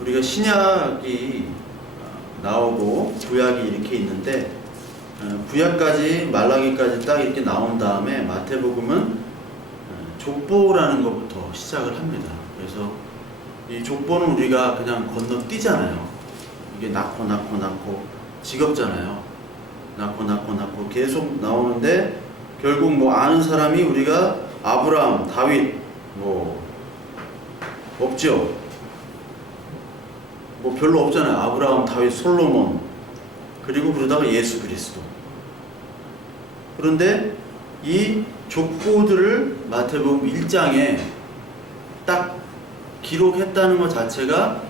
우리가 신약이 나오고 구약이 이렇게 있는데, 구약까지 말라기까지 딱 이렇게 나온 다음에 마태복음은 족보라는 것부터 시작을 합니다. 그래서 이 족보는 우리가 그냥 건너뛰잖아요. 이게 낳고 지겹잖아요. 낳고 계속 나오는데, 결국 뭐 아는 사람이 우리가 아브라함, 다윗 뭐 없죠. 뭐 별로 없잖아요. 아브라함, 다윗, 솔로몬, 그리고 그러다가 예수 그리스도. 그런데 이 족보들을 마태복음 1장에 딱 기록했다는 것 자체가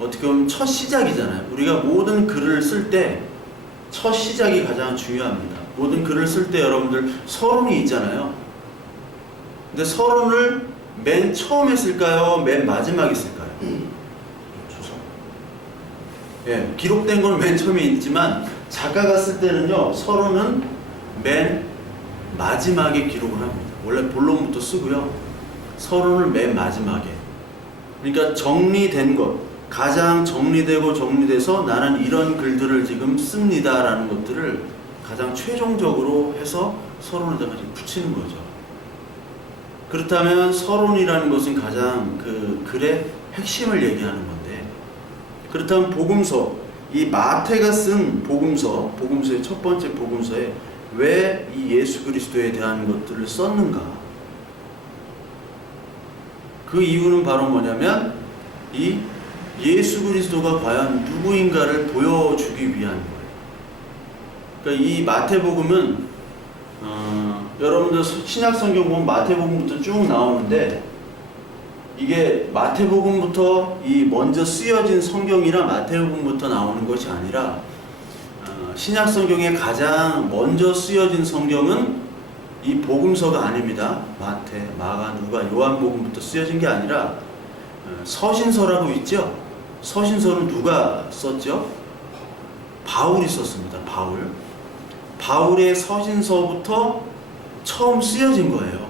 어떻게 보면 첫 시작이잖아요. 우리가 모든 글을 쓸 때 첫 시작이 가장 중요합니다. 모든 글을 쓸 때 여러분들 서론이 있잖아요. 근데 서론을 맨 처음에 쓸까요? 맨 마지막에 쓸까요? 예, 기록된 건 맨 처음에 있지만 작가가 쓸 때는요, 서론은 맨 마지막에 기록을 합니다. 원래 본론부터 쓰고요, 서론을 맨 마지막에. 그러니까 정리된 것, 가장 정리돼서 나는 이런 글들을 지금 씁니다 라는 것들을 가장 최종적으로 해서 서론에다가 붙이는 거죠. 그렇다면 서론이라는 것은 가장 그 글의 핵심을 얘기하는 건데, 그렇다면 복음서, 이 마태가 쓴 복음서의 첫 번째 복음서에 왜 이 예수 그리스도에 대한 것들을 썼는가? 그 이유는 바로 뭐냐면, 이 예수 그리스도가 과연 누구인가를 보여주기 위한 거예요. 그러니까 이 마태복음은 여러분들 신약 성경 보면 마태복음부터 쭉 나오는데, 이게 마태복음부터 이 먼저 쓰여진 성경이라 마태복음부터 나오는 것이 아니라, 신약 성경에 가장 먼저 쓰여진 성경은 이 복음서가 아닙니다. 마태, 마가, 누가, 요한복음부터 쓰여진 게 아니라 서신서라고 있죠. 서신서는 누가 썼죠? 바울이 썼습니다. 바울의 서신서부터 처음 쓰여진 거예요.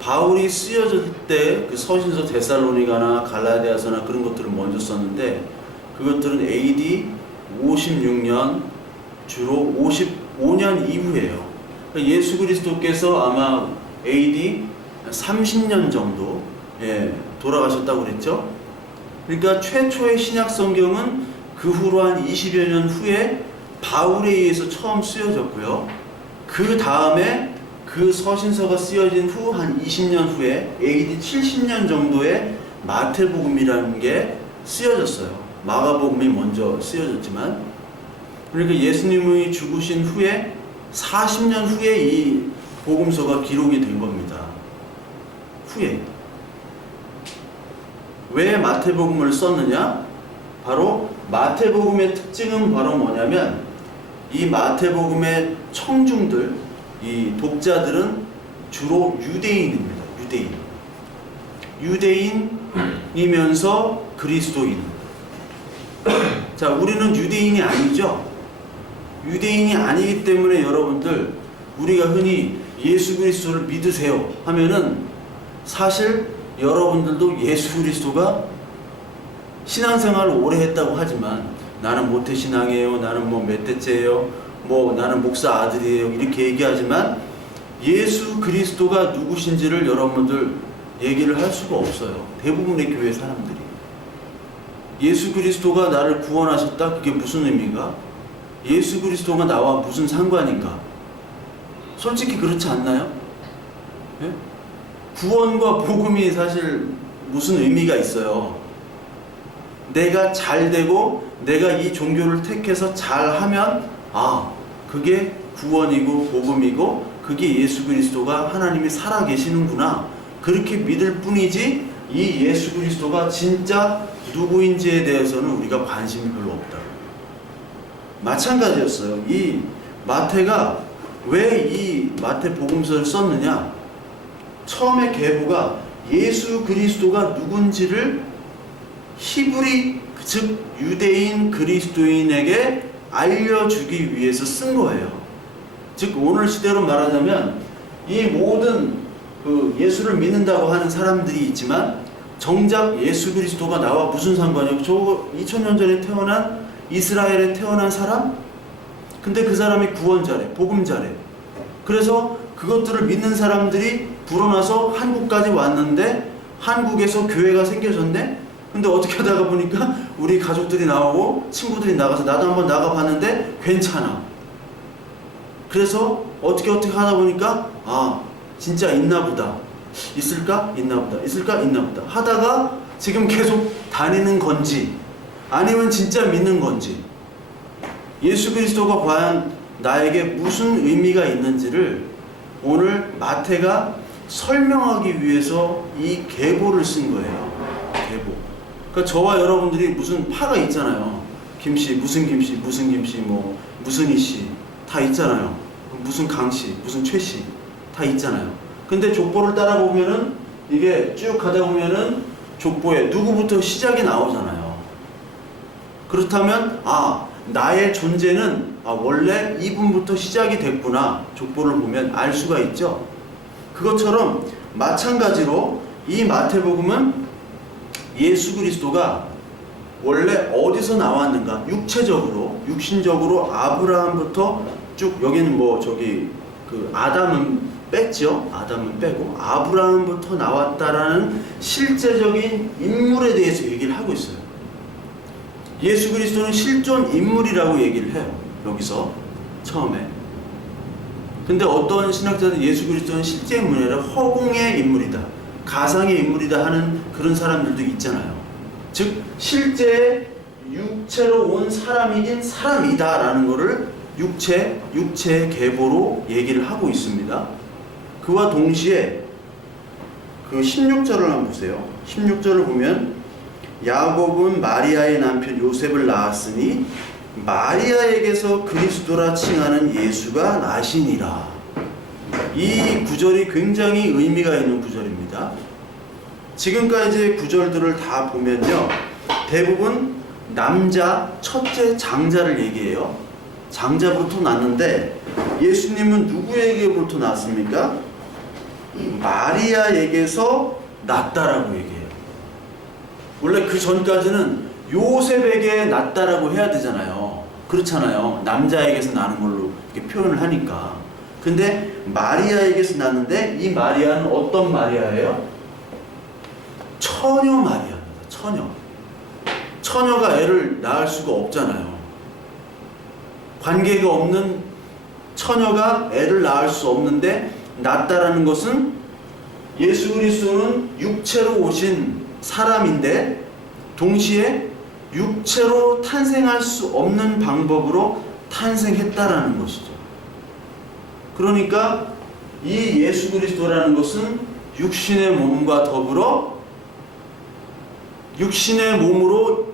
바울이 쓰여질 때 그 서신서 데살로니가나 갈라디아서나 그런 것들을 먼저 썼는데, 그것들은 AD 56년, 주로 55년 이후예요. 예수 그리스도께서 아마 AD 30년 정도 돌아가셨다고 그랬죠. 그러니까 최초의 신약 성경은 그 후로 한 20여 년 후에 바울에 의해서 처음 쓰여졌고요. 그 다음에 그 서신서가 쓰여진 후 한 20년 후에 AD 70년 정도에 마태복음이라는 게 쓰여졌어요. 마가복음이 먼저 쓰여졌지만, 그러니까 예수님이 죽으신 후에 40년 후에 이 복음서가 기록이 된 겁니다. 후에. 왜 마태복음을 썼느냐? 바로 마태복음의 특징은 바로 뭐냐면, 이 마태복음의 청중들, 이 독자들은 주로 유대인입니다. 유대인이면서 그리스도인. 자, 우리는 유대인이 아니죠. 유대인이 아니기 때문에 여러분들, 우리가 흔히 예수 그리스도를 믿으세요 하면은 사실 여러분들도 예수 그리스도가 신앙생활을 오래 했다고 하지만, 나는 모태신앙이에요, 나는 뭐 몇 대째예요, 뭐 나는 목사 아들이에요, 이렇게 얘기하지만 예수 그리스도가 누구신지를 여러분들 얘기를 할 수가 없어요. 대부분의 교회 사람들이. 예수 그리스도가 나를 구원하셨다? 그게 무슨 의미인가? 예수 그리스도가 나와 무슨 상관인가? 솔직히 그렇지 않나요? 예? 구원과 복음이 사실 무슨 의미가 있어요. 내가 잘 되고 내가 이 종교를 택해서 잘하면, 그게 구원이고 복음이고 그게 예수 그리스도가 하나님이 살아계시는구나, 그렇게 믿을 뿐이지, 이 예수 그리스도가 진짜 누구인지에 대해서는 우리가 관심이 별로 없다. 마찬가지였어요. 이 마태가 왜 이 마태복음서를 썼느냐? 처음에 계보가 예수 그리스도가 누군지를 히브리, 즉 유대인 그리스도인에게 알려주기 위해서 쓴 거예요. 즉 오늘 시대로 말하자면, 이 모든 그 예수를 믿는다고 하는 사람들이 있지만 정작 예수 그리스도가 나와 무슨 상관이야? 저 2000년 전에 태어난 이스라엘에 태어난 사람? 근데 그 사람이 구원자래, 복음자래. 그래서 그것들을 믿는 사람들이 불어나서 한국까지 왔는데 한국에서 교회가 생겨졌네? 근데 어떻게 하다가 보니까 우리 가족들이 나오고 친구들이 나가서 나도 한번 나가봤는데 괜찮아. 그래서 어떻게 하다 보니까 진짜 있나 보다. 있을까? 있나 보다. 있을까? 있나 보다. 하다가 지금 계속 다니는 건지 아니면 진짜 믿는 건지 예수 그리스도가 과연 나에게 무슨 의미가 있는지를 오늘 마태가 설명하기 위해서 이 계보를 쓴 거예요. 계보. 그러니까 저와 여러분들이 무슨 파가 있잖아요. 김씨, 무슨 김씨, 무슨 김씨, 뭐 무슨 이씨 다 있잖아요. 무슨 강씨, 무슨 최씨 다 있잖아요. 근데 족보를 따라 보면은 이게 쭉 가다 보면은 족보에 누구부터 시작이 나오잖아요. 그렇다면 나의 존재는 원래 이분부터 시작이 됐구나. 족보를 보면 알 수가 있죠. 그것처럼 마찬가지로 이 마태복음은 예수 그리스도가 원래 어디서 나왔는가? 육체적으로, 육신적으로 아브라함부터 쭉 여기는 아담은 뺐죠. 아담은 빼고 아브라함부터 나왔다라는 실제적인 인물에 대해서 얘기를 하고 있어요. 예수 그리스도는 실존 인물이라고 얘기를 해요. 여기서 처음에. 근데 어떤 신학자들은 예수 그리스도는 실제 인물이 아니라 허공의 인물이다, 가상의 인물이다 하는 그런 사람들도 있잖아요. 즉 실제 육체로 온 사람이긴 사람이다라는 것을 육체의 계보로 얘기를 하고 있습니다. 그와 동시에 그 16절을 한번 보세요. 16절을 보면 야곱은 마리아의 남편 요셉을 낳았으니 마리아에게서 그리스도라 칭하는 예수가 나시니라. 이 구절이 굉장히 의미가 있는 구절입니다. 지금까지의 구절들을 다 보면요, 대부분 남자 첫째 장자를 얘기해요. 장자부터 낳는데 예수님은 누구에게부터 낳았습니까? 마리아에게서 낳았다라고 얘기해요. 원래 그 전까지는 요셉에게 낳았다라고 해야 되잖아요. 그렇잖아요. 남자에게서 낳는 걸로 이렇게 표현을 하니까. 근데 마리아에게서 낳는데 이 마리아는 어떤 마리아예요? 처녀 마리아입니다. 처녀가 애를 낳을 수가 없잖아요. 관계가 없는 처녀가 애를 낳을 수 없는데 낳았다라는 것은 예수 그리스도는 육체로 오신 사람인데 동시에 육체로 탄생할 수 없는 방법으로 탄생했다라는 것이죠. 그러니까 이 예수 그리스도라는 것은 육신의 몸과 더불어 육신의 몸으로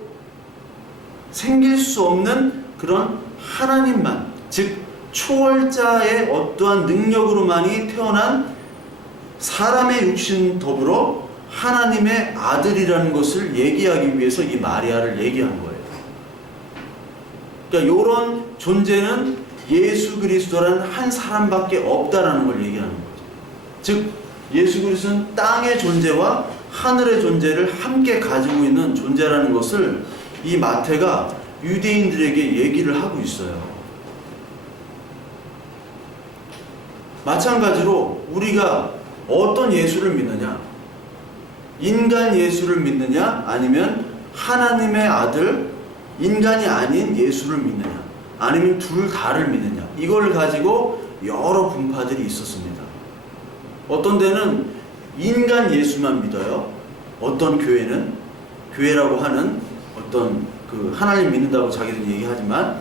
생길 수 없는 그런 하나님만, 즉 초월자의 어떠한 능력으로만이 태어난 사람의 육신 더불어 하나님의 아들이라는 것을 얘기하기 위해서 이 마리아를 얘기한 거예요. 그러니까 이런 존재는 예수 그리스도라는 한 사람밖에 없다라는 걸 얘기하는 거죠. 즉 예수 그리스도는 땅의 존재와 하늘의 존재를 함께 가지고 있는 존재라는 것을 이 마태가 유대인들에게 얘기를 하고 있어요. 마찬가지로 우리가 어떤 예수를 믿느냐? 인간 예수를 믿느냐? 아니면 하나님의 아들, 인간이 아닌 예수를 믿느냐? 아니면 둘 다를 믿느냐? 이걸 가지고 여러 분파들이 있었습니다. 어떤 데는 인간 예수만 믿어요. 어떤 교회는 교회라고 하는 어떤 그 하나님 믿는다고 자기들 얘기하지만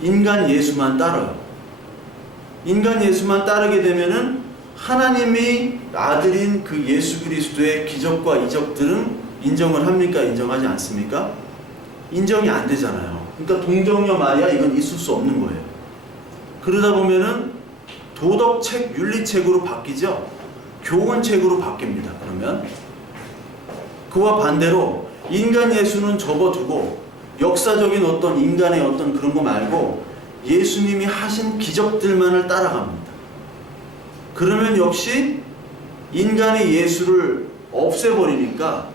인간 예수만 따라요. 인간 예수만 따르게 되면은 하나님이 아들인 그 예수 그리스도의 기적과 이적들은 인정을 합니까? 인정하지 않습니까? 인정이 안 되잖아요. 그러니까 동정녀 마리아 이건 있을 수 없는 거예요. 그러다 보면은 도덕책, 윤리책으로 바뀌죠. 교훈책으로 바뀝니다. 그러면 그와 반대로 인간 예수는 접어두고 역사적인 어떤 인간의 어떤 그런 거 말고 예수님이 하신 기적들만을 따라갑니다. 그러면 역시 인간의 예수를 없애버리니까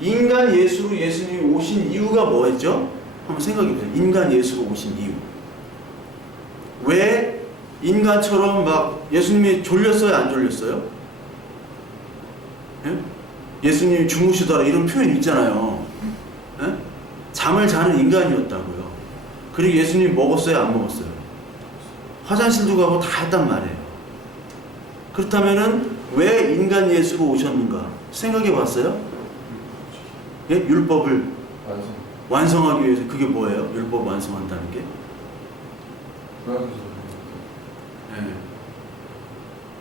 인간 예수로 예수님이 오신 이유가 뭐였죠? 한번 생각해 보세요. 인간 예수로 오신 이유. 왜 인간처럼 막 예수님이 졸렸어요? 안 졸렸어요? 예? 예수님이 주무시더라 이런 표현 있잖아요. 예? 잠을 자는 인간이었다고요. 그리고 예수님이 먹었어요? 안 먹었어요? 화장실도 가고 다 했단 말이에요. 그렇다면은 왜 인간 예수로 오셨는가? 생각해 봤어요? 예? 율법을 완성하기 위해서. 그게 뭐예요? 율법 완성한다는 게?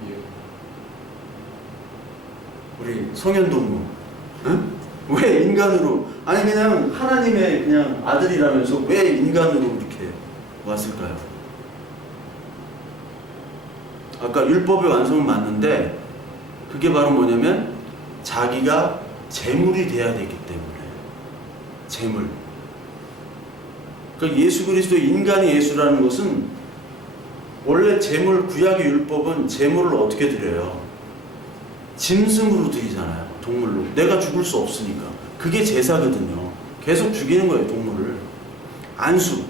예. 우리 성현동무, 응? 왜 인간으로, 아니 그냥 하나님의 그냥 아들이라면서 왜 인간으로 이렇게 왔을까요? 아까 율법의 완성은 맞는데 그게 바로 뭐냐면 자기가 제물이 돼야 되기 때문에. 제물. 그러니까 예수 그리스도의 인간의 예수라는 것은, 원래 제물, 구약의 율법은 제물을 어떻게 드려요? 짐승으로 드리잖아요. 동물로. 내가 죽을 수 없으니까. 그게 제사거든요. 계속 죽이는 거예요, 동물을. 안수.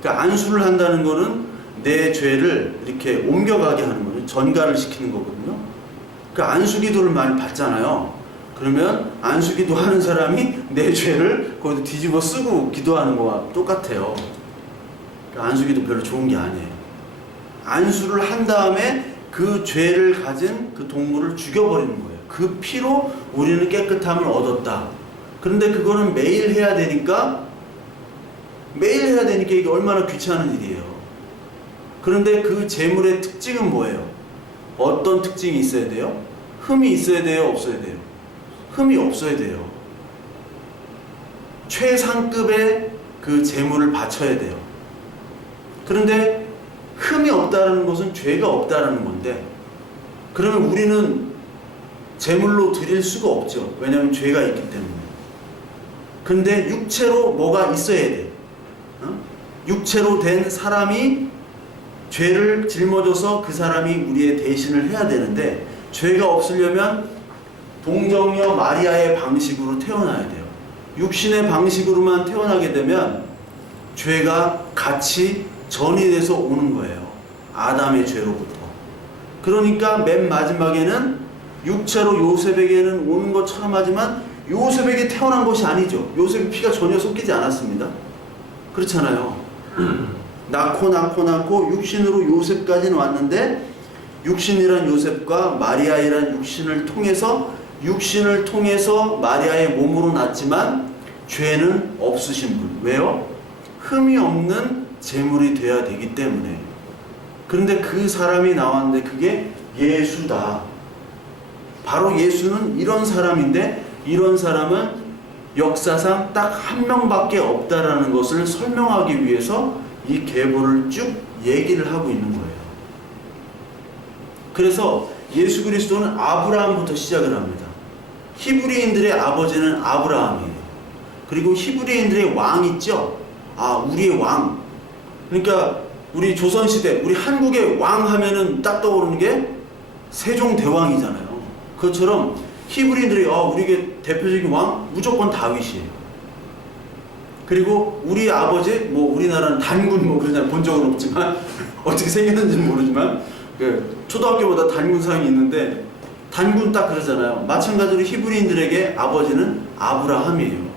그러니까 안수를 한다는 거는 내 죄를 이렇게 옮겨가게 하는 거예요. 전가를 시키는 거거든요. 그러니까 안수기도를 많이 받잖아요. 그러면 안수기도 하는 사람이 내 죄를 거기다 뒤집어 쓰고 기도하는 거와 똑같아요. 그러니까 안수기도 별로 좋은 게 아니에요. 안수를 한 다음에 그 죄를 가진 그 동물을 죽여버리는 거예요. 그 피로 우리는 깨끗함을 얻었다. 그런데 그거는 매일 해야 되니까 이게 얼마나 귀찮은 일이에요. 그런데 그 제물의 특징은 뭐예요? 어떤 특징이 있어야 돼요? 흠이 있어야 돼요? 없어야 돼요? 흠이 없어야 돼요. 최상급의 그 제물을 바쳐야 돼요. 그런데 흠이 없다는 것은 죄가 없다는 건데, 그러면 우리는 제물로 드릴 수가 없죠. 왜냐하면 죄가 있기 때문에. 근데 육체로 뭐가 있어야 돼. 육체로 된 사람이 죄를 짊어져서 그 사람이 우리의 대신을 해야 되는데, 죄가 없으려면 동정녀 마리아의 방식으로 태어나야 돼요. 육신의 방식으로만 태어나게 되면 죄가 같이 전이 돼서 오는 거예요. 아담의 죄로부터. 그러니까 맨 마지막에는 육체로 요셉에게는 오는 것처럼 하지만 요셉에게 태어난 것이 아니죠. 요셉의 피가 전혀 섞이지 않았습니다. 그렇잖아요. 낳고 육신으로 요셉까지는 왔는데, 육신이란 요셉과 마리아이란 육신을 통해서 마리아의 몸으로 났지만 죄는 없으신 분. 왜요? 흠이 없는 제물이 돼야 되기 때문에. 그런데 그 사람이 나왔는데 그게 예수다. 바로 예수는 이런 사람인데, 이런 사람은 역사상 딱 한 명밖에 없다라는 것을 설명하기 위해서 이 계보를 쭉 얘기를 하고 있는 거예요. 그래서 예수 그리스도는 아브라함부터 시작을 합니다. 히브리인들의 아버지는 아브라함이에요. 그리고 히브리인들의 왕 있죠? 우리의 왕. 그러니까 우리 조선시대, 우리 한국의 왕 하면은 딱 떠오르는 게 세종대왕이잖아요. 그것처럼 히브리인들이 우리의 대표적인 왕 무조건 다윗이에요. 그리고 우리 아버지, 우리나라는 단군 그러잖아요. 본 적은 없지만 어떻게 생겼는지는 모르지만 초등학교보다 단군상이 있는데 단군 딱 그러잖아요. 마찬가지로 히브리인들에게 아버지는 아브라함이에요.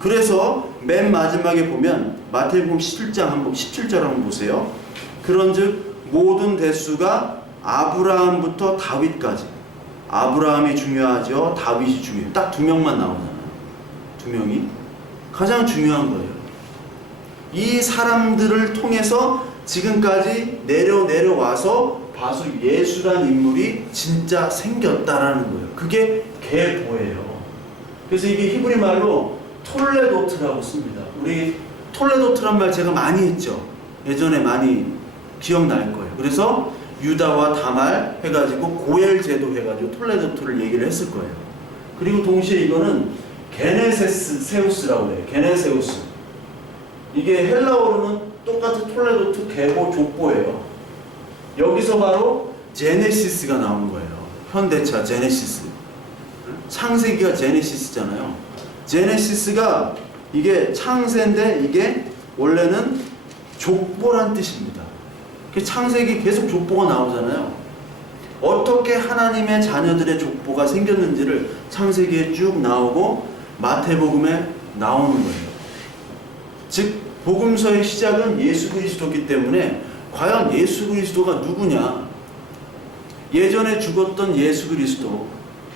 그래서 맨 마지막에 보면 마태복음 17절 한번 보세요. 그런즉 모든 대수가 아브라함부터 다윗까지. 아브라함이 중요하죠. 다윗이 중요해요. 딱 두 명만 나오잖아요. 두 명이 가장 중요한 거예요. 이 사람들을 통해서 지금까지 내려와서 바로 예수란 인물이 진짜 생겼다라는 거예요. 그게 계보예요. 그래서 이게 히브리 말로 톨레도트라고 씁니다. 우리 톨레도트란 말 제가 많이 했죠. 예전에 많이 기억날 거예요. 그래서 유다와 다말 해가지고 고엘 제도 해가지고 톨레도트를 얘기를 했을 거예요. 그리고 동시에 이거는 게네세우스라고 해요. 게네세우스. 이게 헬라어로는 똑같은 톨레도트 계보 족보예요. 여기서 바로 제네시스가 나온 거예요. 현대차 제네시스. 창세기가 제네시스잖아요. 제네시스가 이게 창세인데 이게 원래는 족보란 뜻입니다. 창세기 계속 족보가 나오잖아요. 어떻게 하나님의 자녀들의 족보가 생겼는지를 창세기에 쭉 나오고 마태복음에 나오는 거예요. 즉 복음서의 시작은 예수 그리스도이기 때문에 과연 예수 그리스도가 누구냐? 예전에 죽었던 예수 그리스도,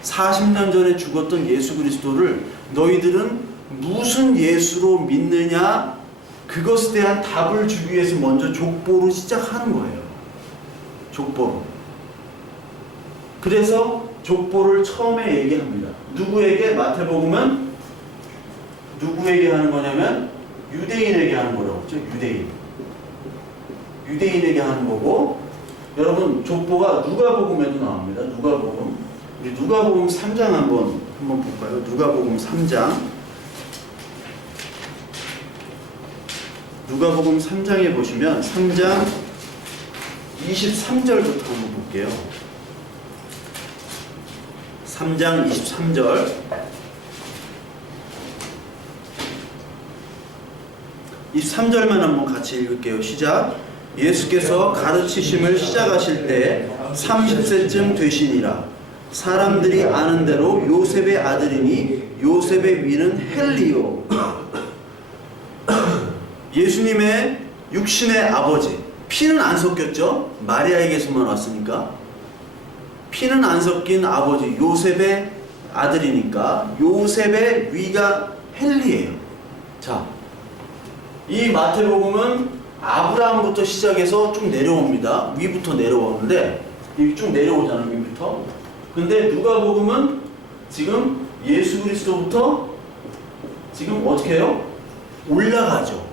40년 전에 죽었던 예수 그리스도를 너희들은 무슨 예수로 믿느냐? 그것에 대한 답을 주기 위해서 먼저 족보로 시작하는 거예요. 족보로. 그래서 족보를 처음에 얘기합니다. 누구에게? 마태복음은 누구에게 하는 거냐면 유대인에게 하는 거라고 했죠. 유대인에게 하는 거고, 여러분 족보가 누가복음에도 나옵니다. 누가복음. 우리 누가복음 3장 한번 볼까요? 누가복음 3장. 누가복음 3장에 보시면 3장 23절부터 한번 볼게요. 3장 23절. 23절만 한번 같이 읽을게요. 시작. 예수께서 가르치심을 시작하실 때 30세쯤 되시니라. 사람들이 아는 대로 요셉의 아들이니 요셉의 위는 헬리오. 예수님의 육신의 아버지. 피는 안 섞였죠? 마리아에게서만 왔으니까. 피는 안 섞인 아버지 요셉의 아들이니까 요셉의 위가 헬리예요. 자, 이 마태복음은 아브라함부터 시작해서 쭉 내려옵니다. 위부터 내려오는데 쭉 내려오잖아요. 위부터. 근데 누가복음은 지금 예수 그리스도부터 지금 어떻게 해요? 올라가죠.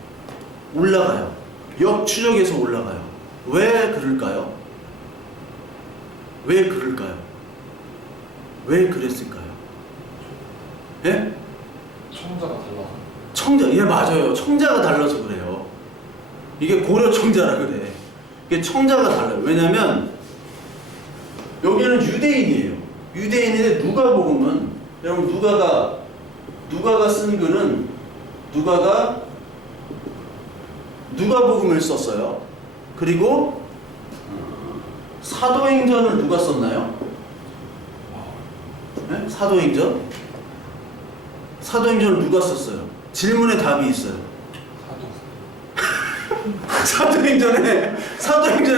올라가요. 역추적해서 올라가요. 왜 그럴까요? 왜 그럴까요? 왜 그랬을까요? 예? 청자가 달라서. 청자, 예, 맞아요. 청자가 달라서 그래요. 이게 고려 청자라 그래. 이게 청자가 달라요. 왜냐면 여기는 유대인이에요. 유대인인데 누가복음은, 여러분 누가가 쓴 글은 누가복음을 썼어요. 그리고 사도행전을 누가 썼나요? 네? 사도행전을 누가 썼어요? 질문에 답이 있어요. 사도행전에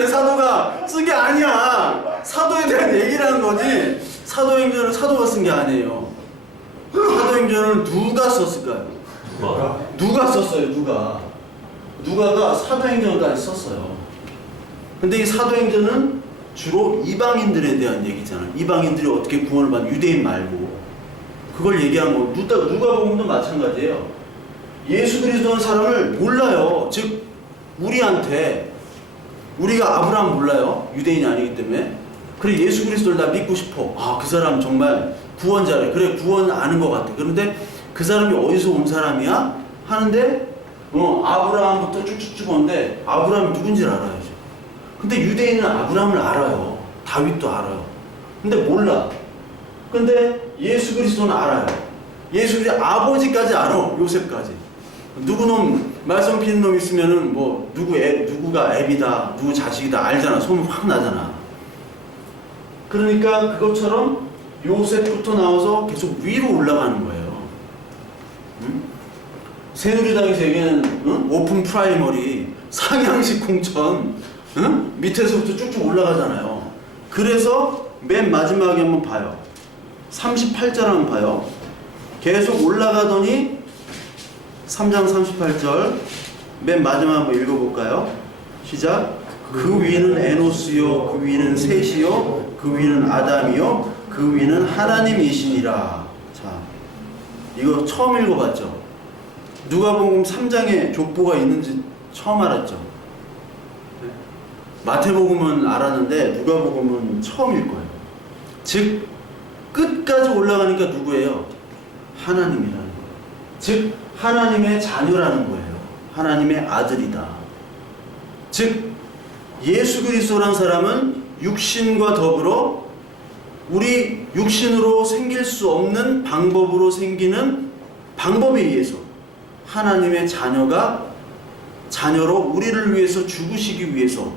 사도가 쓴 게 아니야. 사도에 대한 얘기를 하는 거지. 사도행전은 사도가 쓴 게 아니에요. 사도행전을 누가 썼을까요? 누가 썼어요? 누가가 사도행전까지 썼어요. 근데 이 사도행전은 주로 이방인들에 대한 얘기잖아요. 이방인들이 어떻게 구원을 받는, 유대인 말고. 그걸 얘기한 거. 누가복음도 마찬가지예요. 예수 그리스도는 사람을 몰라요. 즉 우리한테, 우리가 아브라함 몰라요. 유대인이 아니기 때문에. 그래, 예수 그리스도를 나 믿고 싶어. 아, 그 사람 정말 구원자래. 그래, 구원 아는 것 같아. 그런데 그 사람이 어디서 온 사람이야? 하는데 아브라함부터 쭉쭉쭉 오는데 아브라함이 누군지를 알아야죠. 근데 유대인은 아브라함을 알아요. 다윗도 알아요. 근데 몰라. 근데 예수 그리스도는 알아요. 예수 그리스도 아버지까지 알아. 요셉까지. 누구놈 말썽 피는 놈 있으면은 뭐 누구가 애비다, 누구 자식이다 알잖아. 소문 확 나잖아. 그러니까 그것처럼 요셉부터 나와서 계속 위로 올라가는 거예요. 응? 새누리당에서 얘기하는 오픈 프라이머리, 상향식 공천, 응? 밑에서부터 쭉쭉 올라가잖아요. 그래서 맨 마지막에 한번 봐요. 38절 한번 봐요. 계속 올라가더니 3장 38절 맨 마지막 한번 읽어볼까요? 시작. 그 위는 에노스요, 그 위는 셋이요, 그 위는 아담이요, 그 위는 하나님이시니라. 자, 이거 처음 읽어봤죠? 누가복음 3장에 족보가 있는지 처음 알았죠? 마태복음은 알았는데 누가복음은 처음일 거예요. 즉 끝까지 올라가니까 누구예요? 하나님이라는 거예요. 즉 하나님의 자녀라는 거예요. 하나님의 아들이다. 즉 예수 그리스도란 사람은 육신과 더불어 우리 육신으로 생길 수 없는 방법으로 생기는 방법에 의해서 하나님의 자녀로 우리를 위해서 죽으시기 위해서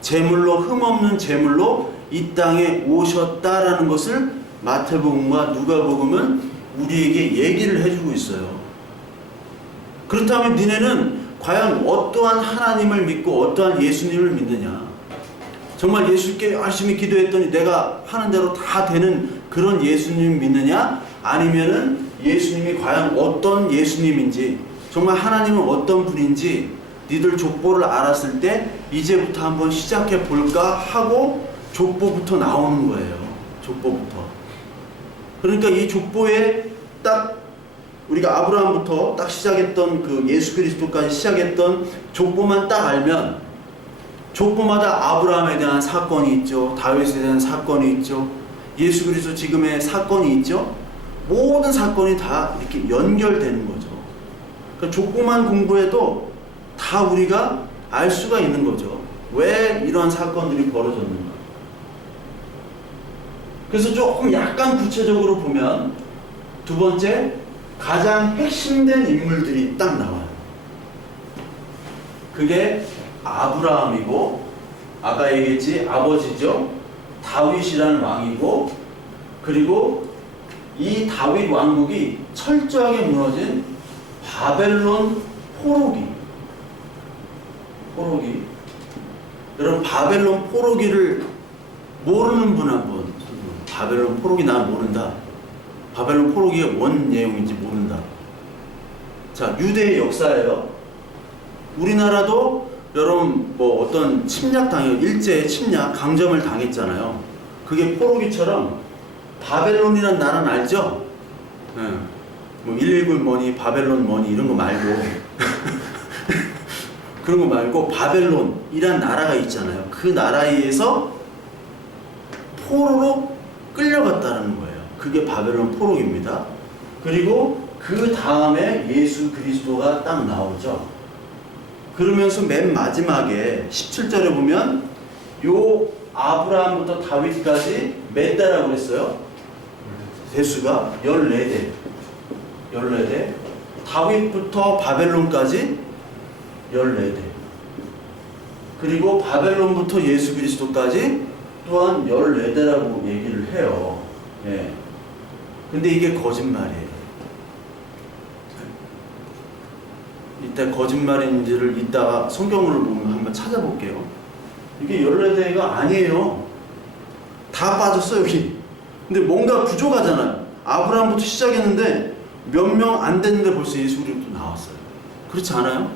제물로 흠없는 제물로 이 땅에 오셨다라는 것을 마태복음과 누가복음은 우리에게 얘기를 해주고 있어요. 그렇다면 니네는 과연 어떠한 하나님을 믿고 어떠한 예수님을 믿느냐? 정말 예수께 열심히 기도했더니 내가 하는 대로 다 되는 그런 예수님 믿느냐? 아니면은 예수님이 과연 어떤 예수님인지, 정말 하나님은 어떤 분인지 니들 족보를 알았을 때 이제부터 한번 시작해 볼까 하고 족보부터 나오는 거예요. 족보부터. 그러니까 이 족보에 딱 우리가 아브라함부터 딱 시작했던 그 예수 그리스도까지 시작했던 족보만 딱 알면 족보마다 아브라함에 대한 사건이 있죠. 다윗에 대한 사건이 있죠. 예수 그리스도 지금의 사건이 있죠. 모든 사건이 다 이렇게 연결되는 거죠. 그러니까 족보만 공부해도 다 우리가 알 수가 있는 거죠. 왜 이런 사건들이 벌어졌는가. 그래서 조금 약간 구체적으로 보면 두 번째, 가장 핵심된 인물들이 딱 나와요. 그게 아브라함이고, 아까 얘기했지, 아버지죠. 다윗이라는 왕이고, 그리고 이 다윗 왕국이 철저하게 무너진 바벨론 포로기. 여러분, 바벨론 포로기를 모르는 분 한 분. 바벨론 포로기 난 모른다. 바벨론 포로기의 원 내용인지 모른다. 자, 유대의 역사예요. 우리나라도 여러분 뭐 어떤 일제의 침략, 강점을 당했잖아요. 그게 포로기처럼 바벨론이란 나라는 알죠? 네. 뭐 119 머니, 바벨론 머니 이런 거 말고 그런 거 말고 바벨론이란 나라가 있잖아요. 그 나라에 의해서 포로로 끌려갔다는 거예요. 그게 바벨론 포로기입니다. 그리고 그 다음에 예수 그리스도가 딱 나오죠. 그러면서 맨 마지막에 17절에 보면 요 아브라함부터 다윗까지 몇 대라고 그랬어요? 대수가 14대. 다윗부터 바벨론까지 14대. 그리고 바벨론부터 예수 그리스도까지 또한 14대라고 얘기를 해요. 예. 근데 이게 거짓말이에요. 이따 거짓말인지를 이따가 성경을 보면 한번 찾아볼게요. 이게 14대가 아니에요. 다 빠졌어요, 여기. 근데 뭔가 부족하잖아요. 아브라함부터 시작했는데 몇 명 안 됐는데 벌써 예수 그리스도 나왔어요. 그렇지 않아요?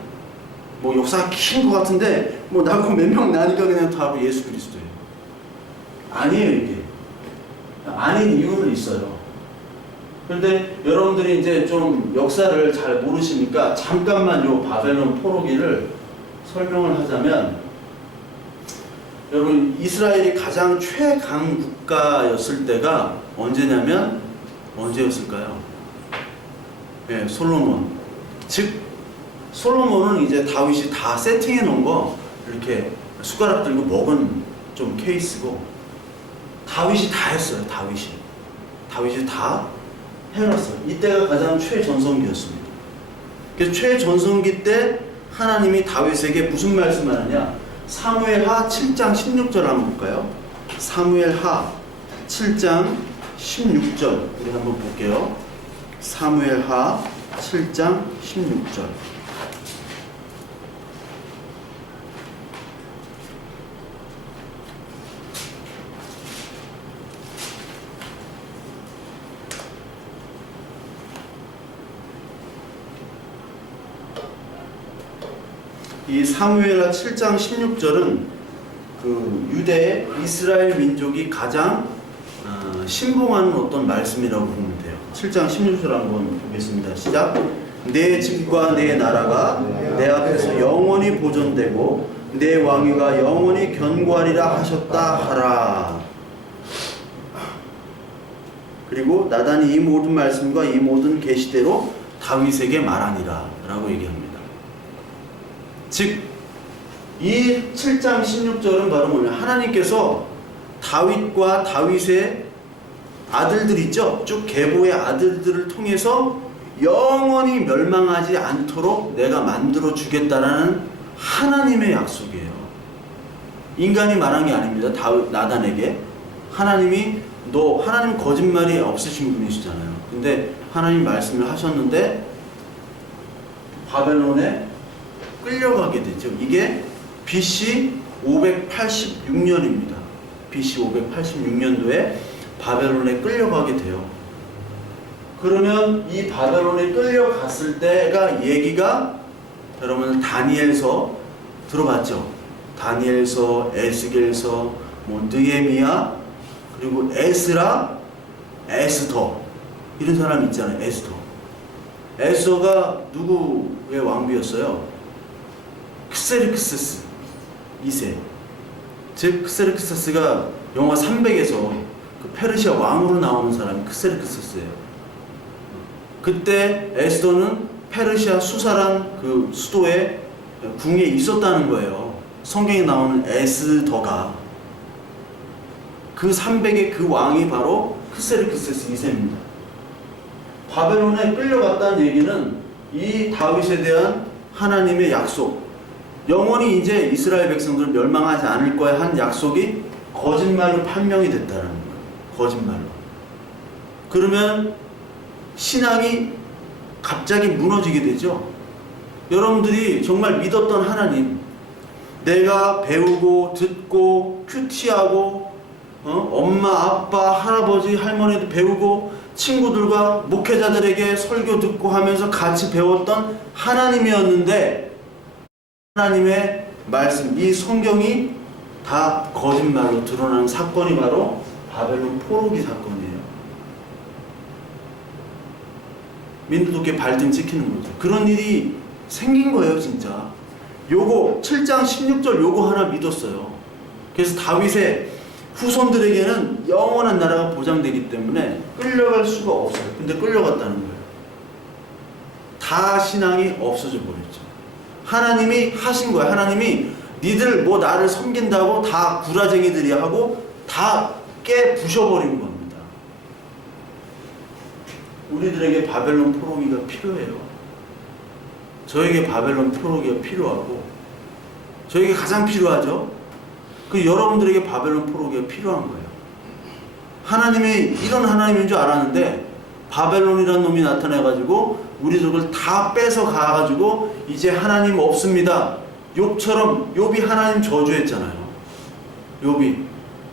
뭐 역사가 긴 것 같은데 뭐 낳고 몇 명 나니까 그냥 다 예수 그리스도예요. 아니에요, 이게. 아닌 이유는 있어요. 그런데 여러분들이 이제 좀 역사를 잘 모르시니까 잠깐만 요 바벨론 포로기를 설명을 하자면, 여러분 이스라엘이 가장 최강 국가였을 때가 언제냐면 언제였을까요? 예, 솔로몬. 즉 솔로몬은 이제 다윗이 다 세팅해 놓은 거 이렇게 숟가락 들고 먹은 좀 케이스고, 다윗이 다 했어요. 다윗이 다 해놨어요. 이때가 가장 최전성기였습니다. 그래서 최전성기 때 하나님이 다윗에게 무슨 말씀하느냐? 사무엘하 7장 16절 한번 볼까요? 사무엘하 7장 16절 우리 한번 볼게요. 사무엘하 7장 16절. 이 사무엘하 7장 16절은 그 유대 이스라엘 민족이 가장 신봉하는 어떤 말씀이라고 보면 돼요. 7장 16절 한번 보겠습니다. 시작. 내 집과 내 나라가 내 앞에서 영원히 보존되고 내 왕위가 영원히 견고하리라 하셨다 하라. 그리고 나단이 이 모든 말씀과 이 모든 계시대로 다윗에게 말하니라 라고 얘기합니다. 즉, 이 7장 16절은 바로 뭐냐? 하나님께서 다윗과 다윗의 아들들 있죠? 쭉 계보의 아들들을 통해서 영원히 멸망하지 않도록 내가 만들어 주겠다라는 하나님의 약속이에요. 인간이 말한 게 아닙니다. 나단에게 하나님이 하나님 거짓말이 없으신 분이시잖아요. 근데 하나님 말씀을 하셨는데 바벨론에 끌려가게 되죠. 이게 BC 586년입니다. BC 586년도에 바벨론에 끌려가게 돼요. 그러면 이 바벨론에 끌려갔을 때가 얘기가 여러분 다니엘서 들어봤죠? 다니엘서, 에스겔서, 느헤미야, 그리고 에스라, 에스더 이런 사람 있잖아요. 에스더가 누구의 왕비였어요? 크세르크세스 2세. 즉 크세르크세스가 영화 300에서 그 페르시아 왕으로 나오는 사람이 크세르크세스예요. 그때 에스더는 페르시아 수사란 그 수도에 궁에 있었다는 거예요. 성경에 나오는 에스더가 그 300의 그 왕이 바로 크세르크세스 2세입니다. 바벨론에 끌려갔다는 얘기는 이 다윗에 대한 하나님의 약속, 영원히 이제 이스라엘 백성들 멸망하지 않을 거야 한 약속이 거짓말로 판명이 됐다는 거예요. 거짓말로. 그러면 신앙이 갑자기 무너지게 되죠. 여러분들이 정말 믿었던 하나님, 내가 배우고 듣고 큐티하고 엄마, 아빠, 할아버지, 할머니도 배우고 친구들과 목회자들에게 설교 듣고 하면서 같이 배웠던 하나님이었는데 하나님의 말씀, 이 성경이 다 거짓말로 드러나는 사건이 바로 바벨론 포로기 사건이에요. 민두독계 발등 찍히는 거죠. 그런 일이 생긴 거예요, 진짜. 요거 7장 16절 요거 하나 믿었어요. 그래서 다윗의 후손들에게는 영원한 나라가 보장되기 때문에 끌려갈 수가 없어요. 근데 끌려갔다는 거예요. 다 신앙이 없어져 버렸죠. 하나님이 하신 거예요. 하나님이 니들 나를 섬긴다고 다 구라쟁이들이 하고 다 부셔버린 겁니다. 우리들에게 바벨론 포로기가 필요해요. 저에게 바벨론 포로기가 필요하고 저에게 가장 필요하죠. 여러분들에게 바벨론 포로기가 필요한 거예요. 하나님이 이런 하나님인 줄 알았는데 바벨론이라는 놈이 나타나가지고 우리들을 다 뺏어 가가지고 이제 하나님 없습니다. 욥처럼 욥이 하나님 저주했잖아요. 욥이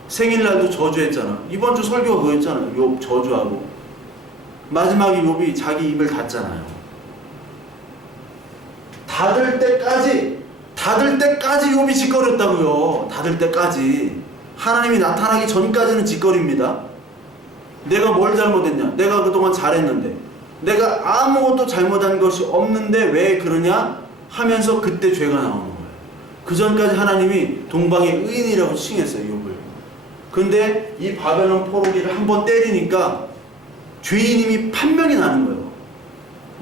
생일날도 저주했잖아. 이번 주 설교가 그거였잖아요. 욥 저주하고 마지막에 욥이 자기 입을 닫잖아요. 닫을 때까지 욥이 짓거렸다고요. 닫을 때까지. 하나님이 나타나기 전까지는 짓거립니다. 내가 뭘 잘못했냐? 내가 그동안 잘했는데 내가 아무것도 잘못한 것이 없는데 왜 그러냐? 하면서 그때 죄가 나오는 거예요. 그 전까지 하나님이 동방의 의인이라고 칭했어요. 욥을. 근데 이 바벨론 포로기를 한번 때리니까 죄인임이 판명이 나는 거예요.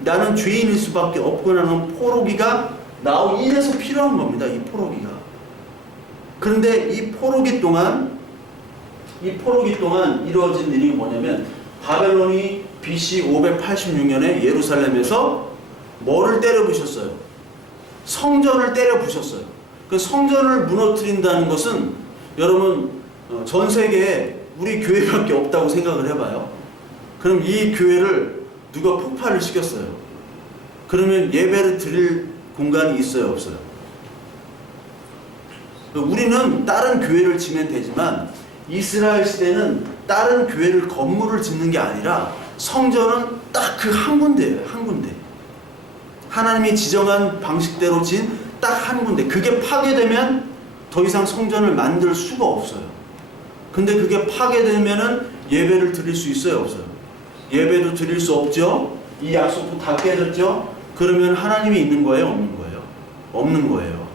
나는 죄인일 수밖에 없구나는 포로기가 이래서 필요한 겁니다. 이 포로기가. 그런데 이 포로기 동안 이루어진 일이 뭐냐면 바벨론이 BC 586년에 예루살렘에서 뭐를 때려 부셨어요? 성전을 때려 부셨어요. 그 성전을 무너뜨린다는 것은 여러분 전 세계에 우리 교회밖에 없다고 생각을 해봐요. 그럼 이 교회를 누가 폭발을 시켰어요. 그러면 예배를 드릴 공간이 있어요, 없어요? 우리는 다른 교회를 지면 되지만 이스라엘 시대는 다른 교회를 건물을 짓는 게 아니라 성전은 딱 그 한 군데예요. 한 군데. 하나님이 지정한 방식대로 진 딱 한 군데. 그게 파괴되면 더 이상 성전을 만들 수가 없어요. 근데 그게 파괴되면은 예배를 드릴 수 있어요, 없어요? 예배도 드릴 수 없죠. 이 약속도 다 깨졌죠. 그러면 하나님이 있는 거예요, 없는 거예요? 없는 거예요.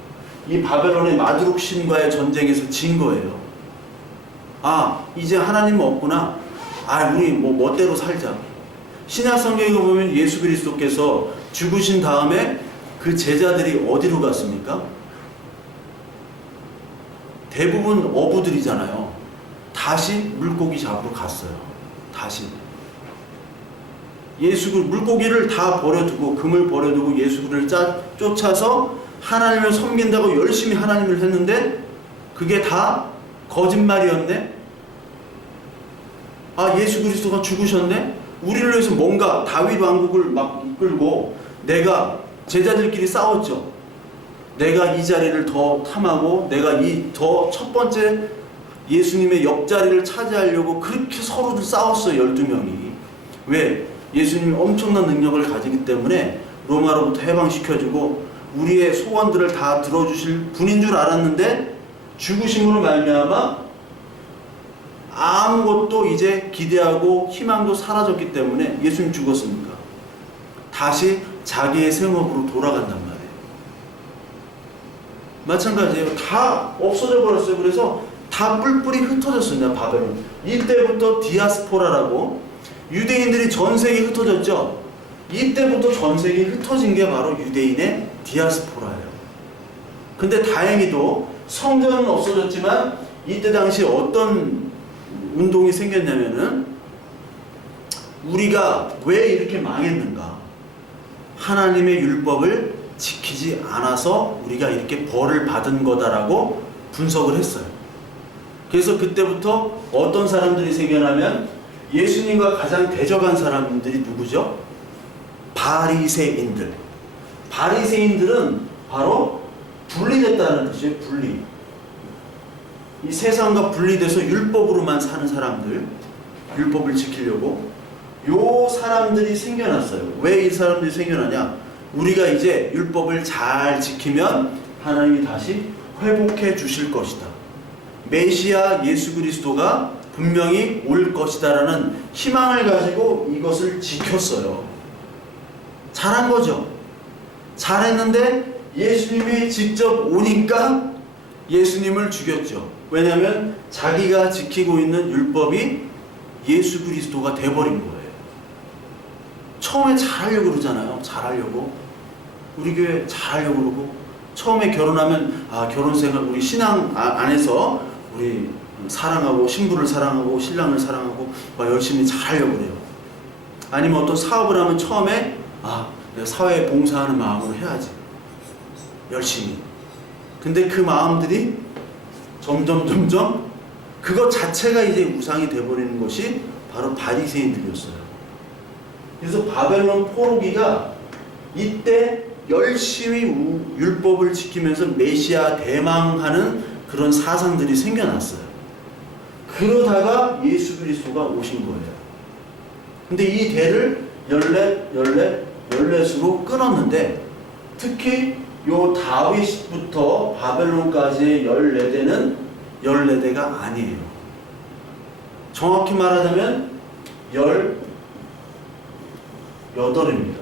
이 바벨론의 마드룩 신과의 전쟁에서 진 거예요. 이제 하나님은 없구나. 우리 멋대로 살자. 신약 성경에 보면 예수 그리스도께서 죽으신 다음에 그 제자들이 어디로 갔습니까? 대부분 어부들이잖아요. 다시 물고기 잡으러 갔어요. 다시. 물고기를 다 버려두고, 금을 버려두고 예수를 쫓아서 하나님을 섬긴다고 열심히 하나님을 했는데 그게 다 거짓말이었네? 아, 예수 그리스도가 죽으셨네? 우리를 위해서 뭔가 다윗 왕국을 막 이끌고 내가 제자들끼리 싸웠죠. 내가 이 자리를 더 탐하고 내가 이 더 첫 번째 예수님의 옆자리를 차지하려고 그렇게 서로들 싸웠어요. 12명이. 왜? 예수님이 엄청난 능력을 가지기 때문에 로마로부터 해방시켜주고 우리의 소원들을 다 들어주실 분인 줄 알았는데 죽으심으로 말미암아 아무것도 이제 기대하고 희망도 사라졌기 때문에 예수님 죽었으니까 다시 자기의 생업으로 돌아간단 말이에요. 마찬가지예요. 다 없어져 버렸어요. 그래서 다 뿔뿔이 흩어졌습니다. 바벨론. 이때부터 디아스포라라고 유대인들이 전 세계에 흩어졌죠. 이때부터 전 세계에 흩어진 게 바로 유대인의 디아스포라예요. 근데 다행히도 성전은 없어졌지만 이때 당시 어떤 운동이 생겼냐면은 우리가 왜 이렇게 망했는가? 하나님의 율법을 지키지 않아서 우리가 이렇게 벌을 받은 거다라고 분석을 했어요. 그래서 그때부터 어떤 사람들이 생겨나면 예수님과 가장 대적한 사람들이 누구죠? 바리새인들. 바리새인들은 바로 분리됐다는 뜻이에요. 분리. 이 세상과 분리돼서 율법으로만 사는 사람들, 율법을 지키려고 요 사람들이 생겨났어요. 왜 이 사람들이 생겨나냐? 우리가 이제 율법을 잘 지키면 하나님이 다시 회복해 주실 것이다. 메시아 예수 그리스도가 분명히 올 것이다라는 희망을 가지고 이것을 지켰어요. 잘한 거죠. 잘했는데 예수님이 직접 오니까 예수님을 죽였죠. 왜냐하면 자기가 지키고 있는 율법이 예수 그리스도가 돼버린 거예요. 처음에 잘하려고 그러잖아요. 잘하려고. 우리 교회 잘하려고 그러고 처음에 결혼하면 결혼생활 우리 신앙 안에서 우리 사랑하고 신부를 사랑하고 신랑을 사랑하고 막 열심히 잘하려고 그래요. 아니면 어떤 사업을 하면 처음에 내가 사회에 봉사하는 마음으로 해야지. 열심히. 근데 그 마음들이 점점 그것 자체가 이제 우상이 돼버리는 것이 바로 바리새인들이었어요. 그래서 바벨론 포로기가 이때 열심히 율법을 지키면서 메시아 대망하는 그런 사상들이 생겨났어요. 그러다가 예수 그리스도가 오신 거예요. 근데 이 대를 14으로 끊었는데 특히 요 다윗부터 바벨론까지의 14대는 14대가 아니에요. 정확히 말하자면 18입니다.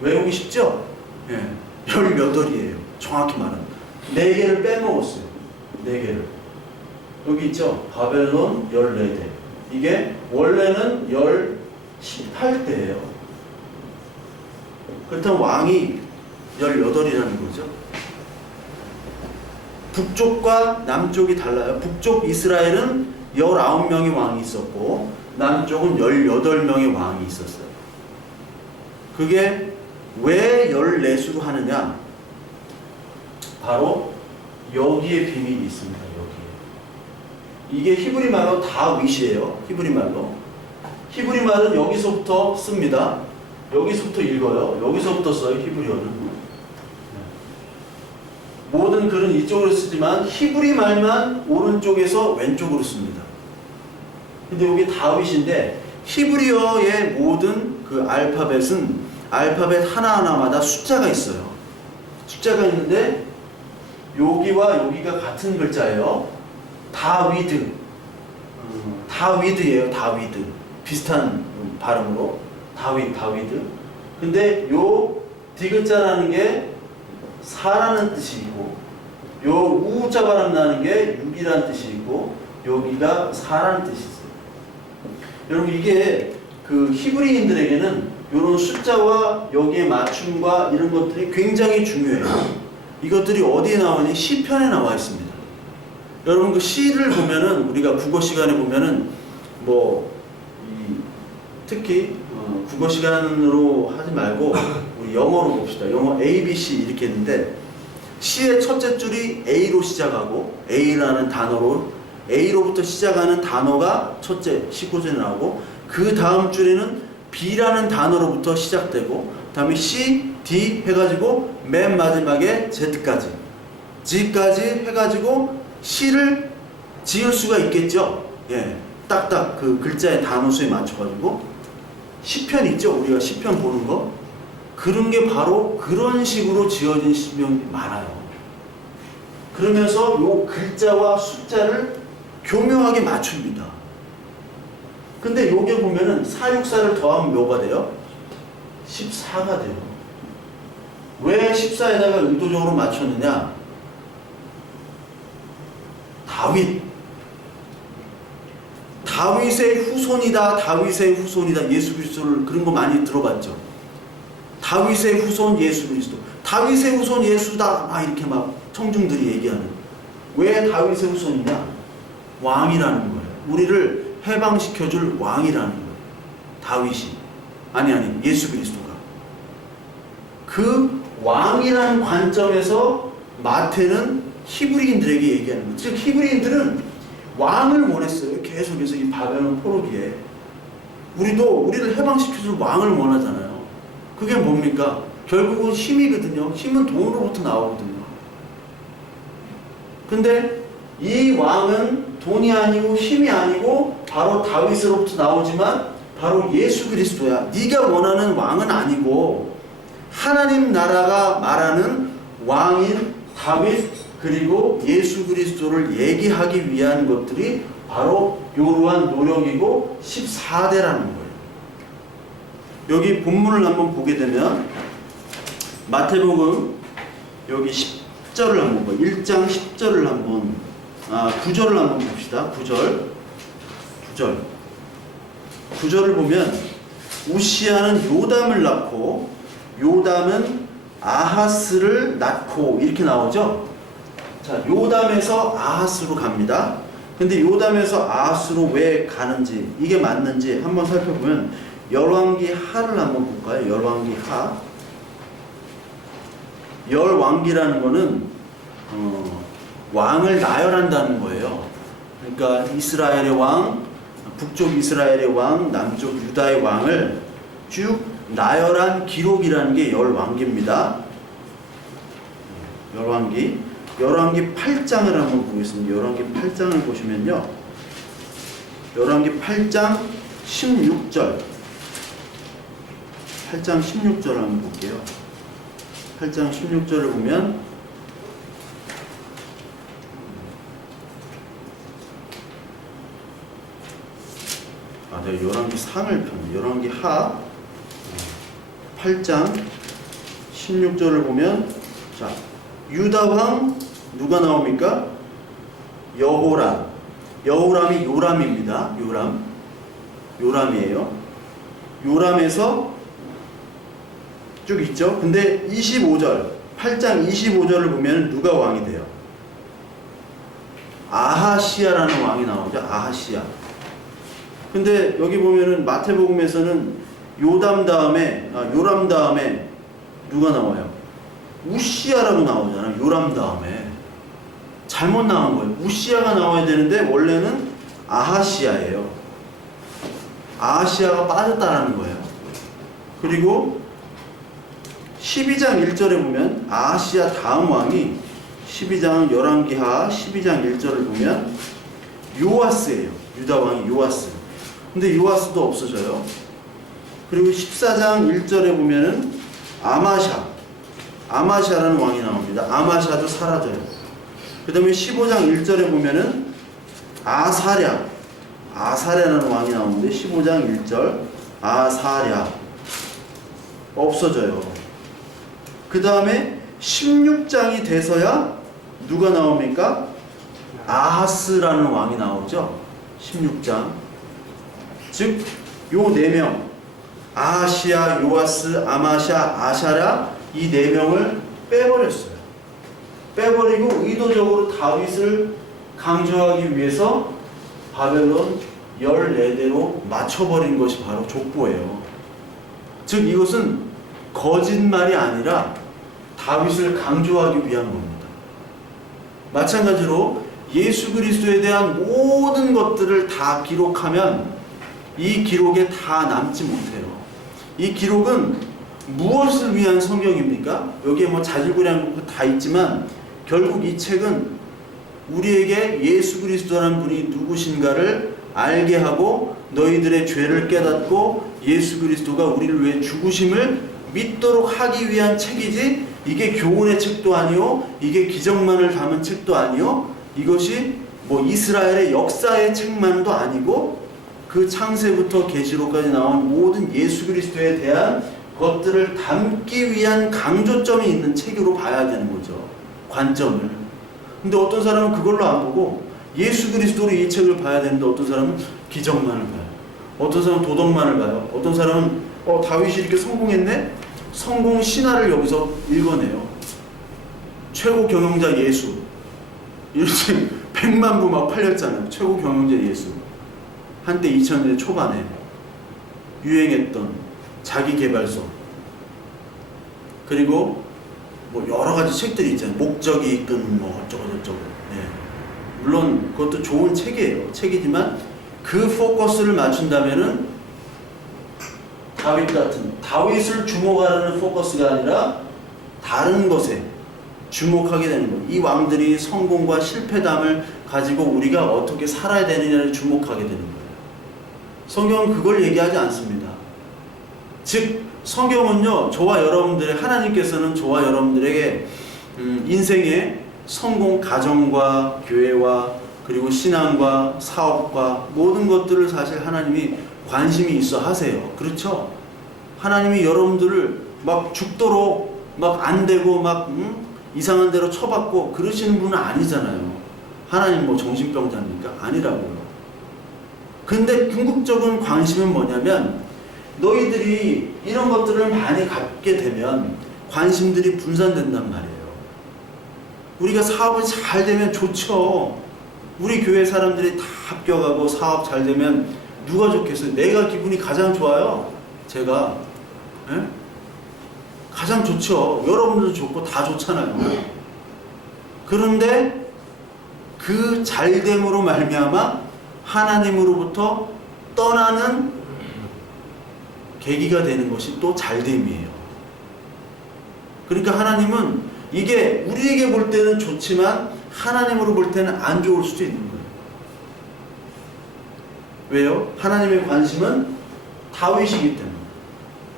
외우기 쉽죠? 예, 18이에요. 정확히 말하면 4개를 빼먹었어요. 4개를. 여기 있죠? 바벨론 14대. 이게 원래는 18대예요. 그렇다면 왕이 18이라는 거죠. 북쪽과 남쪽이 달라요. 북쪽 이스라엘은 19명의 왕이 있었고 남쪽은 18명의 왕이 있었어요. 그게 왜 14수로 하느냐? 바로 여기에 비밀이 있습니다. 여기에. 이게 히브리 말로 다윗이에요. 히브리 말로. 히브리 말은 여기서부터 씁니다. 여기서부터 읽어요. 여기서부터 써요. 히브리어는. 모든 글은 이쪽으로 쓰지만 히브리 말만 오른쪽에서 왼쪽으로 씁니다. 근데 여기 다윗인데 히브리어의 모든 그 알파벳은 알파벳 하나하나마다 숫자가 있어요. 숫자가 있는데 여기와 여기가 같은 글자예요. 다위드. 다위드예요. 다위드. 비슷한 발음으로. 다위드. 근데 요 디귿자라는 게 4라는 뜻이 있고 요 우자 발음 나는 게 6이라는 뜻이 있고 여기가 4라는 뜻이 있어요. 여러분 이게 그 히브리인들에게는 이런 숫자와 여기에 맞춤과 이런 것들이 굉장히 중요해요. 이것들이 어디에 나오니? 시편에 나와 있습니다. 여러분 그 시를 보면은 우리가 국어 시간에 보면은 뭐 특히 국어 시간으로 하지 말고 우리 영어로 봅시다. 영어 A, B, C 이렇게 있는데 C의 첫째 줄이 A로 시작하고 A라는 단어로 A로부터 시작하는 단어가 첫째 19절에 나오고 그 다음 줄에는 B라는 단어로부터 시작되고 다음에 C, D 해가지고 맨 마지막에 Z까지 해가지고 C를 지을 수가 있겠죠. 예, 딱딱 그 글자의 단어 수에 맞춰가지고 시편 있죠. 우리가 시편 보는 거 그런 게 바로 그런 식으로 지어진 시편이 많아요. 그러면서 요 글자와 숫자를 교묘하게 맞춥니다. 근데 요게 보면은 464를 더하면 뭐가 돼요? 14가 돼요. 왜 14에다가 의도적으로 맞췄느냐? 다윗의 후손이다. 예수 그리스도를 그런 거 많이 들어봤죠. 다윗의 후손 예수 그리스도. 다윗의 후손 예수다. 막 이렇게 막 청중들이 얘기하는. 왜 다윗의 후손이냐? 왕이라는 거예요. 우리를 해방시켜줄 왕이라는 거예요. 다윗이. 아니 예수 그리스도가. 그 왕이라는 관점에서 마태는 히브리인들에게 얘기하는 거예요. 즉 히브리인들은 왕을 원했어요. 계속해서 이 바벨론 포로기에. 우리를 해방시켜줄 왕을 원하잖아요. 그게 뭡니까? 결국은 힘이거든요. 힘은 돈으로부터 나오거든요. 근데 이 왕은 돈이 아니고 힘이 아니고 바로 다윗으로부터 나오지만 바로 예수 그리스도야. 네가 원하는 왕은 아니고 하나님 나라가 말하는 왕인 다윗 그리고 예수 그리스도를 얘기하기 위한 것들이 바로 이러한 노력이고 14대라는 거예요. 여기 본문을 한번 보게 되면 마태복음 여기 10절을 한번 봐. 1장 10절을 한번 9절을 한번 봅시다. 9절을 보면 우시야는 요담을 낳고 요담은 아하스를 낳고 이렇게 나오죠. 자, 요담에서 아하스로 갑니다. 근데 요담에서 아하스로 왜 가는지 이게 맞는지 한번 살펴보면 열왕기 하를 한번 볼까요? 열왕기 하. 열왕기라는 거는 왕을 나열한다는 거예요. 그러니까 이스라엘의 왕, 북쪽 이스라엘의 왕, 남쪽 유다의 왕을 쭉 나열한 기록이라는 게 열왕기입니다. 열왕기 8장을 한번 보겠습니다. 열왕기 8장을 보시면요. 열왕기 8장 16절 8장 16절을 한번 볼게요. 8장 16절을 보면 내가 열왕기 상을 폈네. 열왕기 하 8장 16절을 보면 자, 유다 왕 누가 나옵니까? 여호람이 요람입니다. 요람이에요. 요람에서 쭉 있죠. 근데 25절 8장 25절을 보면 누가 왕이 돼요? 아하시야라는 왕이 나오죠. 아하시야. 근데 여기 보면은 마태복음에서는 요람 다음에 누가 나와요? 우시야라고 나오잖아요. 요람 다음에 잘못 나온 거예요. 우시야가 나와야 되는데 원래는 아하시야예요. 아하시야가 빠졌다라는 거예요. 그리고 12장 1절에 보면 아하시야 다음 왕이 12장 열왕기하 12장 1절을 보면 요아스예요. 유다 왕이 요아스. 근데 요아스도 없어져요. 그리고 14장 1절에 보면은 아마샤라는 왕이 나옵니다. 아마샤도 사라져요. 그 다음에 15장 1절에 보면은 아사랴라는 왕이 나오는데 15장 1절 아사랴 없어져요. 그 다음에 16장이 돼서야 누가 나옵니까? 아하스라는 왕이 나오죠. 16장. 즉, 요 4명 아하시야, 요아스, 아마샤, 아샤랴 이 4명을 빼버렸어요. 빼버리고 의도적으로 다윗을 강조하기 위해서 바벨론 14대로 맞춰버린 것이 바로 족보예요. 즉 이것은 거짓말이 아니라 다윗을 강조하기 위한 겁니다. 마찬가지로 예수 그리스도에 대한 모든 것들을 다 기록하면 이 기록에 다 남지 못해요. 이 기록은 무엇을 위한 성경입니까? 여기에 뭐 자질구레한 것 다 있지만 결국 이 책은 우리에게 예수 그리스도라는 분이 누구신가를 알게 하고 너희들의 죄를 깨닫고 예수 그리스도가 우리를 위해 죽으심을 믿도록 하기 위한 책이지, 이게 교훈의 책도 아니요, 이게 기적만을 담은 책도 아니요, 이것이 뭐 이스라엘의 역사의 책만도 아니고 그 창세부터 계시록까지 나온 모든 예수 그리스도에 대한 것들을 담기 위한 강조점이 있는 책으로 봐야 되는 거죠. 관점을. 근데 어떤 사람은 그걸로 안 보고 예수 그리스도로 이 책을 봐야 되는데 어떤 사람은 기적만을 봐요. 어떤 사람은 도덕만을 봐요. 어떤 사람은 다윗이 이렇게 성공했네? 성공 신화를 여기서 읽어내요. 최고 경영자 예수. 이렇게 100만 부 막 팔렸잖아요. 최고 경영자 예수. 한때 2000년대 초반에 유행했던 자기계발서. 그리고 뭐 여러 가지 책들이 있잖아요. 목적이 이끈 뭐 어쩌고저쩌고. 네. 물론 그것도 좋은 책이에요. 책이지만 그 포커스를 맞춘다면은 다윗 같은, 다윗을 주목하는 포커스가 아니라 다른 것에 주목하게 되는 거예요. 이 왕들이 성공과 실패담을 가지고 우리가 어떻게 살아야 되느냐를 주목하게 되는 거예요. 성경은 그걸 얘기하지 않습니다. 즉 성경은요, 저와 여러분들의, 하나님께서는 저와 여러분들에게 인생의 성공, 가정과 교회와 그리고 신앙과 사업과 모든 것들을 사실 하나님이 관심이 있어 하세요. 그렇죠? 하나님이 여러분들을 막 죽도록 막 안 되고 막 이상한 대로 처받고 그러시는 분은 아니잖아요. 하나님 뭐 정신병자입니까? 아니라고요. 근데 궁극적인 관심은 뭐냐면 너희들이 이런 것들을 많이 갖게 되면 관심들이 분산된단 말이에요. 우리가 사업이 잘 되면 좋죠. 우리 교회 사람들이 다 합격하고 사업 잘 되면 누가 좋겠어요? 내가 기분이 가장 좋아요. 제가. 에? 가장 좋죠. 여러분들도 좋고 다 좋잖아요. 그런데 그 잘됨으로 말미암아 하나님으로부터 떠나는 계기가 되는 것이 또 잘됨이에요. 그러니까 하나님은 이게 우리에게 볼 때는 좋지만 하나님으로 볼 때는 안 좋을 수도 있는 거예요. 왜요? 하나님의 관심은 다윗이기 때문에.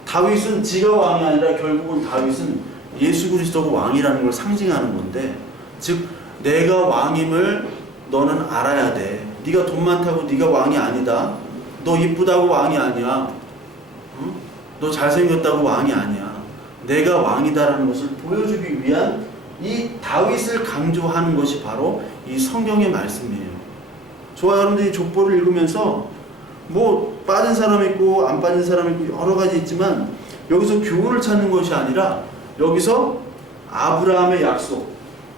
다윗은 지가 왕이 아니라 결국은 다윗은 예수 그리스도가 왕이라는 걸 상징하는 건데, 즉 내가 왕임을 너는 알아야 돼. 네가 돈 많다고 네가 왕이 아니다. 너 이쁘다고 왕이 아니야. 응? 너 잘생겼다고 왕이 아니야. 내가 왕이다라는 것을 보여주기 위한 이 다윗을 강조하는 것이 바로 이 성경의 말씀이에요. 저와 여러분들이 족보를 읽으면서 뭐 빠진 사람 있고 안 빠진 사람 있고 여러 가지 있지만 여기서 교훈을 찾는 것이 아니라 여기서 아브라함의 약속,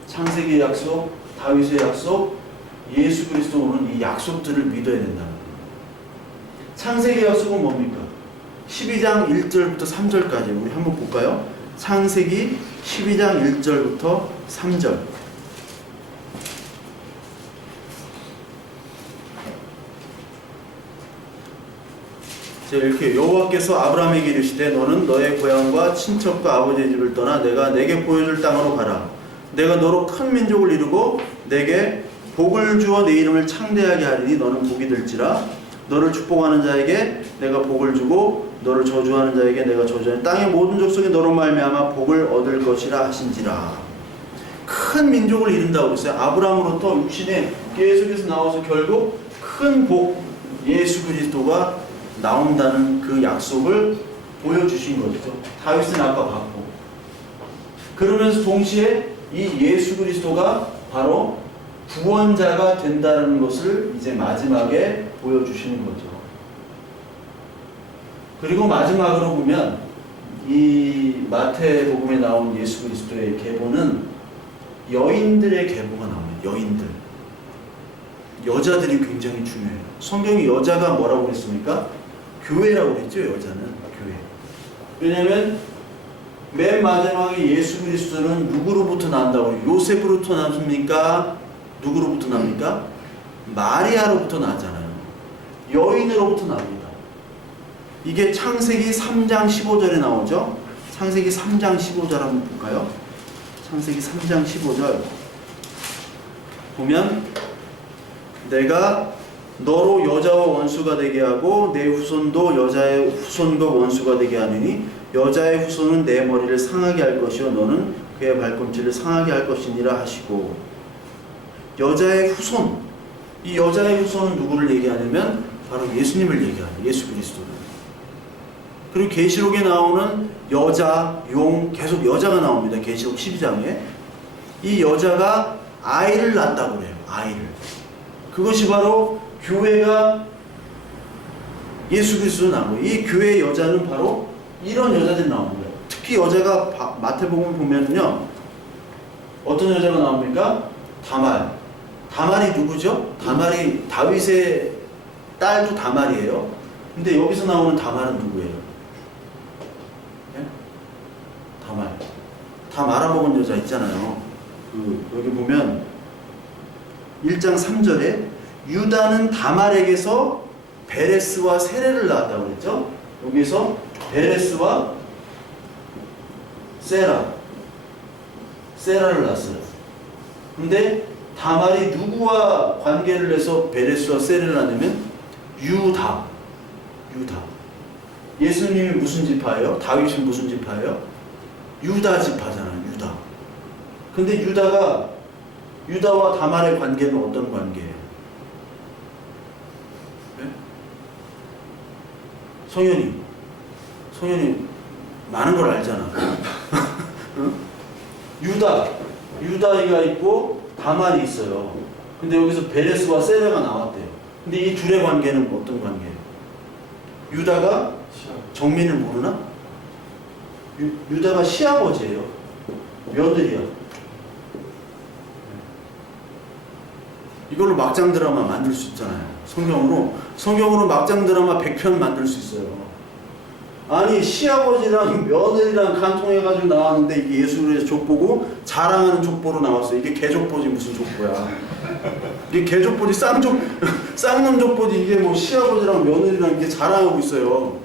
창세기의 약속, 다윗의 약속, 예수 그리스도 오는 이 약속들을 믿어야 된다는 거예요. 창세기 약속은 뭡니까? 12장 1절부터 3절까지 우리 한번 볼까요? 창세기 12장 1절부터 3절. 이렇게 여호와께서 아브라함에게 이르시되 너는 너의 고향과 친척과 아버지의 집을 떠나 내가 내게 보여줄 땅으로 가라. 내가 너로 큰 민족을 이루고 내게 복을 주어 내 이름을 창대하게 하리니 너는 복이 될지라. 너를 축복하는 자에게 내가 복을 주고 너를 저주하는 자에게 내가 저주하니 땅의 모든 족속이 너로 말미암아 복을 얻을 것이라 하신지라. 큰 민족을 이룬다고 그랬어요. 아브라함으로부터 육신에 계속해서 나와서 결국 큰 복, 예수 그리스도가 나온다는 그 약속을 보여주신 거죠. 다윗은 아까 봤고. 그러면서 동시에 이 예수 그리스도가 바로 구원자가 된다는 것을 이제 마지막에 보여주시는 거죠. 그리고 마지막으로 보면 이 마태복음에 나온 예수 그리스도의 계보는 여인들의 계보가 나옵니다. 여인들. 여자들이 굉장히 중요해요. 성경이 여자가 뭐라고 했습니까? 교회라고 했죠. 여자는 교회. 왜냐하면 맨 마지막에 예수 그리스도는 누구로부터 난다고? 요셉으로부터 납니까? 누구로부터 납니까? 마리아로부터 나잖아요. 여인으로부터 납니다. 이게 창세기 3장 15절에 나오죠. 창세기 3장 15절 한번 볼까요? 창세기 3장 15절 보면 내가 너로 여자와 원수가 되게 하고 내 후손도 여자의 후손과 원수가 되게 하느니 여자의 후손은 내 머리를 상하게 할 것이요 너는 그의 발꿈치를 상하게 할 것이니라 하시고, 여자의 후손, 이 여자의 후손은 누구를 얘기하냐면 바로 예수님을 얘기하는 예수 그리스도를. 그리고 계시록에 나오는 여자, 용, 계속 여자가 나옵니다. 계시록 12장에 이 여자가 아이를 낳았다고 그래요. 아이를. 그것이 바로 교회가 예수 그리스도 나오고, 이 교회의 여자는 바로 이런 여자들이 나옵니다. 특히 여자가 마태복음 보면요, 어떤 여자가 나옵니까? 다말. 다말이 누구죠? 다말이 다윗의 딸도 다말이에요. 근데 여기서 나오는 다말은 누구예요? 네? 다말. 다 말아먹은 여자 있잖아요. 여기 보면 1장 3절에 유다는 다말에게서 베레스와 세레를 낳았다고 그랬죠? 여기서 베레스와 세라를 낳았어요. 근데 다말이 누구와 관계를 해서 베레스와 세레를 낳냐면 유다. 예수님이 무슨 지파예요? 다윗은 무슨 지파예요? 유다 지파잖아요. 유다. 근데 유다와 다말의 관계는 어떤 관계예요? 네? 성현이 많은 걸 알잖아. 응? 유다가 있고 다말이 있어요. 근데 여기서 베레스와 세레가 나왔대요. 근데 이 둘의 관계는 어떤 관계예요? 유다가 정민을 모르나? 유다가 시아버지예요. 며느리야. 이걸로 막장 드라마 만들 수 있잖아요. 성경으로 막장 드라마 100편 만들 수 있어요. 아니, 시아버지랑 며느리랑 간통해가지고 나왔는데 이게 예수님의 족보고 자랑하는 족보로 나왔어요. 이게 개족보지 무슨 족보야. 이게 개족보지 쌍놈 족보지. 이게 뭐 시아버지랑 며느리랑 이게 자랑하고 있어요.